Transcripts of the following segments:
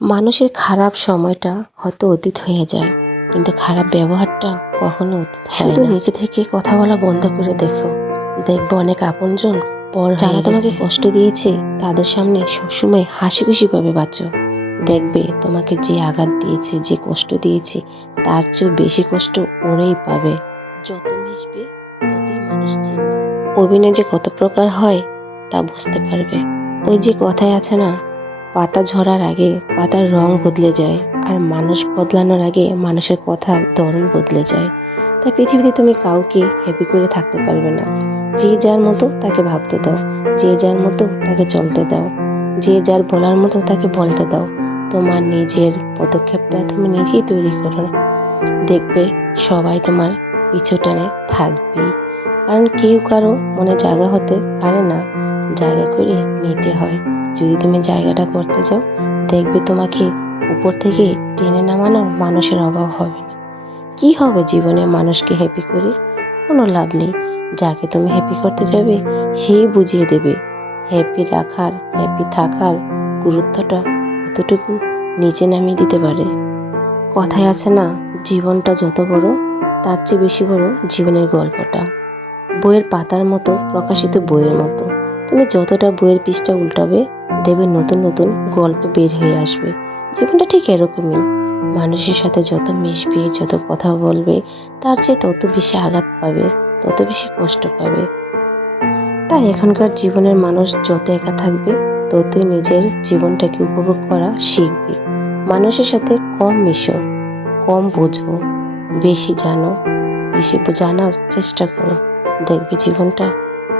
মানুষের খারাপ সময়টা হয়তো অতীত হয়ে যায় কিন্তু খারাপ ব্যবহারটা কখনো অতীত শুধু নিজে থেকে কথা বলা বন্ধ করে দেখো। দেখব অনেক আপনজন পর যারা তোমাকে কষ্ট দিয়েছে তাদের সামনে সবসময় হাসি খুশি পাবে বাঁচো দেখবে তোমাকে যে আঘাত দিয়েছে যে কষ্ট দিয়েছে তার চেয়েও বেশি কষ্ট ওরাই পাবে। যত মিশবে ততই মানুষ চিনবে। অভিনয় যে কত প্রকার হয় তা বুঝতে পারবে। ওই যে কথায় আছে না পাতা ঝরার আগে পাতার রং বদলে যায় আর মানুষ বদলানোর আগে মানুষের কথার ধরন বদলে যায়। তাই পৃথিবীতে তুমি কাউকে হ্যাপি করে থাকতে পারবে না। যে যার মতো তাকে ভাবতে দাও, যে যার মতো তাকে চলতে দাও, যে যার বলার মতো তাকে বলতে দাও। তোমার নিজের পদক্ষেপটা তুমি নিজেই তৈরি করো না। দেখবে সবাই তোমার পিছু টানে থাকবেই। কারণ কেউ কারও মনে জায়গা হতে পারে না। জায়গা করে নিতে হয়। যদি তুমি জায়গাটা করতে যাও দেখবে তোমাকে উপর থেকে টেনে নামানোর মানুষের অভাব হবে না। কি হবে জীবনে মানুষকে হ্যাপি করে? কোনো লাভ নেই। যাকে তুমি হ্যাপি করতে যাবে সেই বুঝিয়ে দেবে। হ্যাপি রাখার হ্যাপি থাকার গুরুত্বটা কতটুকু নিচে নামিয়ে দিতে পারে। কথায় আছে না, জীবনটা যত বড়, তার চেয়ে বেশি বড় জীবনের গল্পটা। বইয়ের পাতার মতো প্রকাশিত বইয়ের মতো। তুমি যতটা বইয়ের পৃষ্ঠা উল্টাবে, দেবে নতুন নতুন গল্প বের হয়ে আসবে। জীবনটা ঠিক এরকমই। মানুষের সাথে যত মিশবে, যত কথা বলবে, তার চেয়ে তত বেশি আঘাত পাবে, তত বেশি কষ্ট পাবে। তাই এখনকার জীবনের মানুষ যত একা থাকবে, ততই নিজের জীবনটাকে উপভোগ করা শিখবে। মানুষের সাথে কম মিশো, কম বোঝো, বেশি জানো, বেশি জানার চেষ্টা করো। দেখবে জীবনটা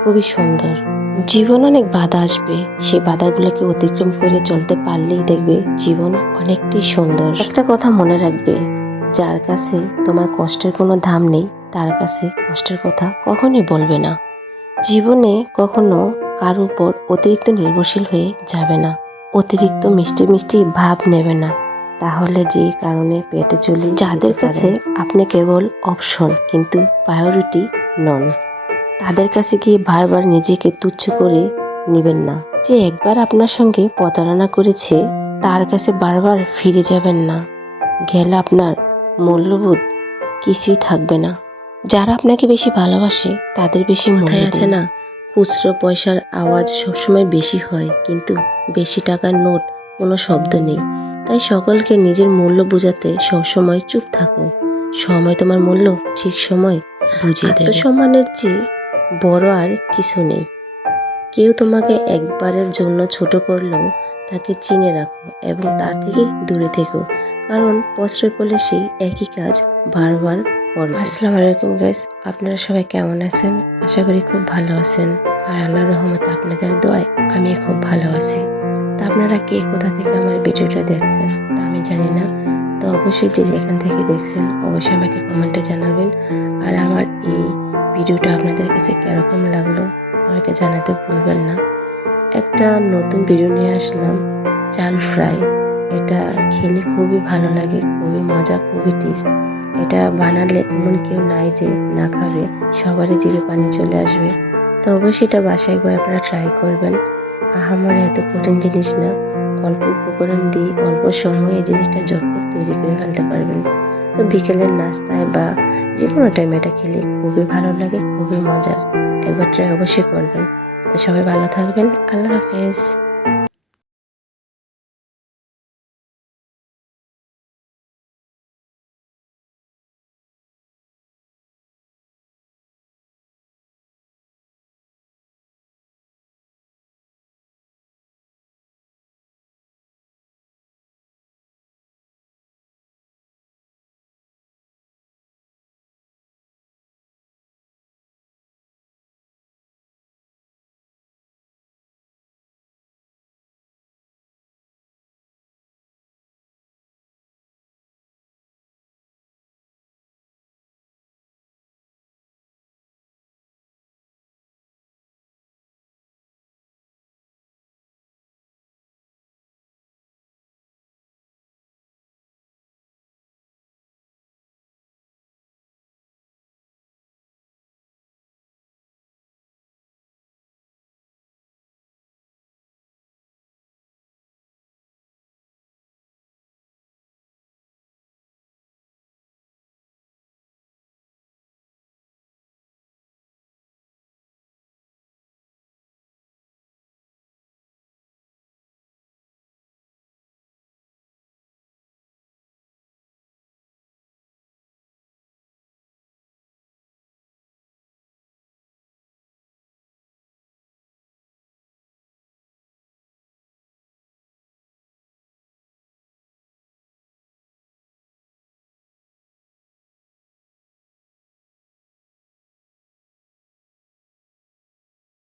খুবই সুন্দর। জীবন অনেক বাধা আসবে। সেই বাধাগুলোকে অতিক্রম করে চলতে পারলেই দেখবে জীবন অনেকটাই সুন্দর। একটা কথা মনে রাখবে যার কাছে তোমার কষ্টের কোনো দাম নেই তার কাছে কষ্টের কথা কখনোই বলবে না। জীবনে কখনো কারও উপর অতিরিক্ত নির্ভরশীল হয়ে যাবে না। অতিরিক্ত মিষ্টি মিষ্টি ভাব নেবে না। তাহলে যে কারণে পেটে চলি যাদের কাছে আপনি কেবল অপশন কিন্তু প্রায়োরিটি নন তাদের কাছে গিয়ে বারবার নিজেকে তুচ্ছ করে নেবেন না। যে একবার আপনার সঙ্গে প্রতারণা করেছে তার কাছে বারবার ফিরে যাবেন না। গেলে আপনার মূল্যবোধ কিছুই থাকবে না। যারা আপনাকে বেশি ভালোবাসে তাদের বেশি মনে আছে না খুচরো পয়সার আওয়াজ সবসময় বেশি হয় কিন্তু বেশি টাকার নোট কোনো শব্দ নেই। তাই সকলকে নিজের মূল্য বোঝাতে সবসময় চুপ থাকো। সময় তোমার মূল্য ঠিক সময় বুঝিয়ে দেবে। সম্মানের চেয়ে বড় আর কিছু নেই। কেউ তোমাকে একবারের জন্য ছোট করলেও তাকে চিনে রাখো এবং তার থেকে দূরে থেকো, কারণ প্রশ্রয় পেলে সেই একই কাজ বারবার করবে। আসসালামু আলাইকুম গাইস আপনারা সবাই কেমন আছেন? আশা করি খুব ভালো আছেন। আর আল্লাহ রহমত আপনাদের দোয়ায় আমি খুব ভালো আছি। তা আপনারা কে কোথা থেকে আমার ভিডিওটা দেখছেন তা আমি জানি না। তো অবশ্যই যে যেখান থেকে দেখছেন, অবশ্যই আমাকে কমেন্টে জানাবেন। আর আমার এই ভিডিওটা আপনাদের কাছে কীরকম লাগল আমাকে জানাতে ভুলবেন না। একটা নতুন ভিডিও নিয়ে আসলাম, চাল ফ্রাই। এটা খেলে খুবই ভালো লাগে, খুবই মজা, খুবই টেস্ট এটা বানালে এমন কেউ নাই যে না খাবে, সবারই জিভে পানি চলে আসবে। তো অবশ্যই এটা বাসায় একবার আপনারা ট্রাই করবেন। আমার এত কঠিন জিনিস না, অল্প উপকরণ দিয়ে অল্প সময়ে জিনিসটা ঝটপট তৈরি করে ফেলতে পারবেন। তো বিকেলের নাস্তায় বা যে কোনো টাইমে এটা খেলে খুবই ভালো লাগে, খুবই মজার। একবার ট্রাই অবশ্যই করবেন। তো সবাই ভালো থাকবেন। আল্লাহ হাফেজ।